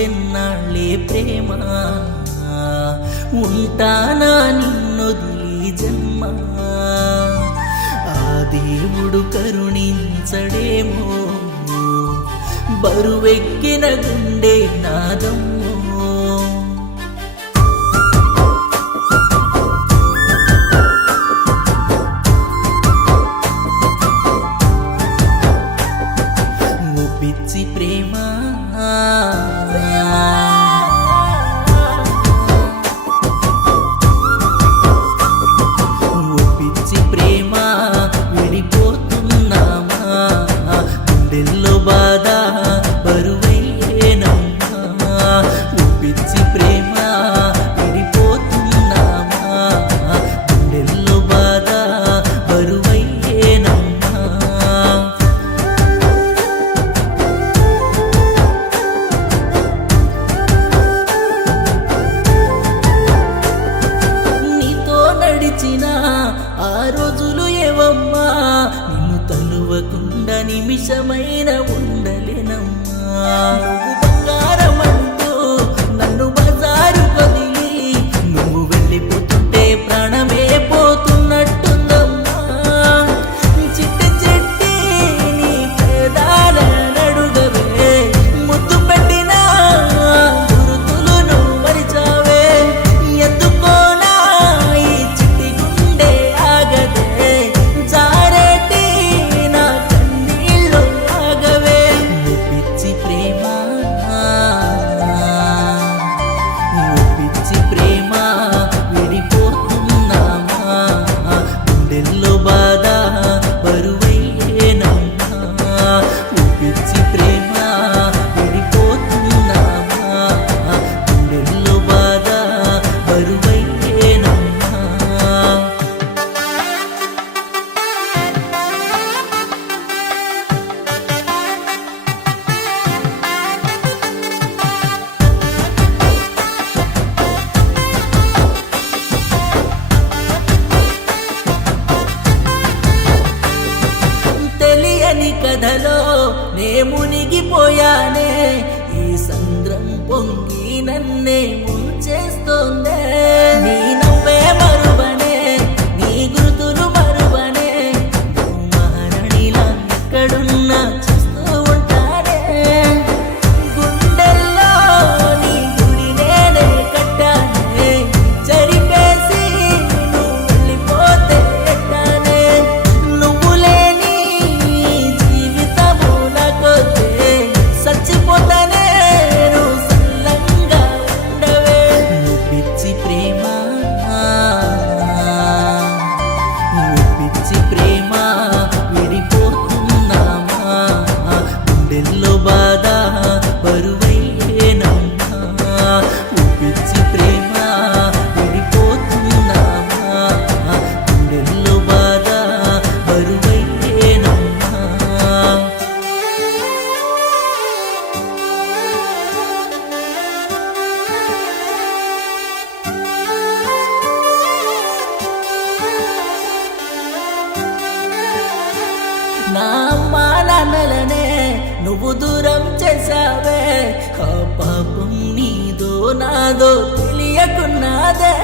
ఎన్నాళ్ళే ప్రేమ ఉంటానా నిన్నొదిలి జన్మ ఆ దేవుడు కరుణించడేమో బరువెక్కిన గుండె నాదమ్మో పిచ్చి ప్రేమ పిచ్చి ప్రేమ విడిపోతున్నామా గుండెల్లో బాధ బరువైనమ్మా పిచ్చి ప్రేమ విడిపోతున్నామా గుండెల్లో బాధ బరువైనమ్మా ఆ రోజులు ఏవమ్మా నిన్ను తలువకుండా నిమిషమైన ఉండలేనమ్మా నువ్వు బంగారమంటూ నన్ను బజారు వదిలి నువ్వు వెళ్ళిపోతుంటే ప్రాణమే పోతున్నట్టుందమ్మా చిట్టి చిట్టి నీ పేదాలనడుగవే ముద్దు పెట్టిన గురుతులు నువ్వు మరిచావే ఎందుకోనా ఈ చిట్టి గుండె ఆగదే జారేటి నా కన్నీళ్ళు ఆగవే పిచ్చి ప్రేమ పిచ్చి ప్రేమ విడిపోతున్నామా గుండెల్లో బాధ బరువైనమ్మా పిచ్చి ప్రేమ విడిపోతున్నామా గుండెల్లో బాధ బరువైనమ్మా తెలియని కథలో నే మునిగిపోయానే ఈ సంద్రం పొంగి నన్నే ముంచేస్తోందే నీ నవ్వే మరువనే నీ గుర్తులు మరువనే మహారాణిలా ఎక్కడున్నా చూస్తూ ఉంటానే గుండెల్లో నీ గుడి నేనే కట్టానే చెరిపేసి నువ్వు వెళ్ళిపోతే ఎట్టానే నువ్వు లేని జీవితము నాకొద్దే చచ్చిపోతానే నువ్వు సల్లంగా ఉండవే పిచ్చి ప్రేమ పిచ్చి ప్రేమ విడిపోతున్నామా గుండెల్లో బాధ బరువైనమ్మా పిచ్చి ప్రేమ విడిపోతున్నామా గుండెల్లో బాధ బరువైనమ్మా నా అమ్మా నాన్నలనే నువ్వు దూరం చేసావే ఆ పాపం నీదో నాదో తెలియకున్నాదే